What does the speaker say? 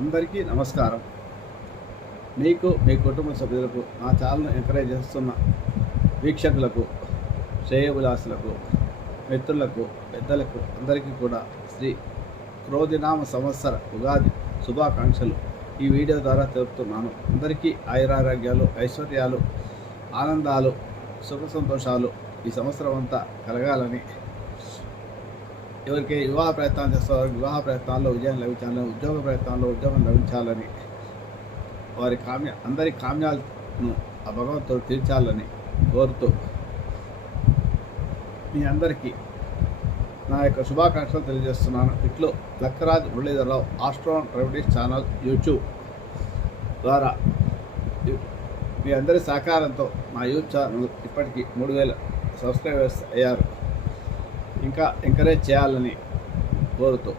అందరికీ నమస్కారం. మీకు మీ కుటుంబ సభ్యులకు నా ఛానల్ను ఎంకరేజ్ చేస్తున్న వీక్షకులకు, శ్రేయోభిలాషులకు, మిత్రులకు, పెద్దలకు అందరికీ కూడా శ్రీ క్రోధినామ సంవత్సర ఉగాది శుభాకాంక్షలు ఈ వీడియో ద్వారా తెలుపుతున్నాను. అందరికీ ఆయురారోగ్యాలు, ఐశ్వర్యాలు, ఆనందాలు, సుఖ సంతోషాలు ఈ సంవత్సరం అంతా కలగాలని, ఎవరికి వివాహ ప్రయత్నాలు చేస్తారో వివాహ ప్రయత్నాల్లో విజయం లభించాలని, ఉద్యోగ ప్రయత్నాల్లో ఉద్యోగం లభించాలని, వారి అందరి కామ్యాలను ఆ భగవంతుడు తీర్చాలని కోరుతూ మీ అందరికీ నా యొక్క శుభాకాంక్షలు తెలియజేస్తున్నాను. ఇట్లు Lakkaraj Muralidhara Rao, Astron Remedies channel YouTube ద్వారా మీ అందరి సహకారంతో నా యూట్యూబ్ ఛానల్ ఇప్పటికీ 3000 సబ్స్క్రైబర్స్ అయ్యారు. ఇంకా ఎంకరేజ్ చేయాలని కోరుతూ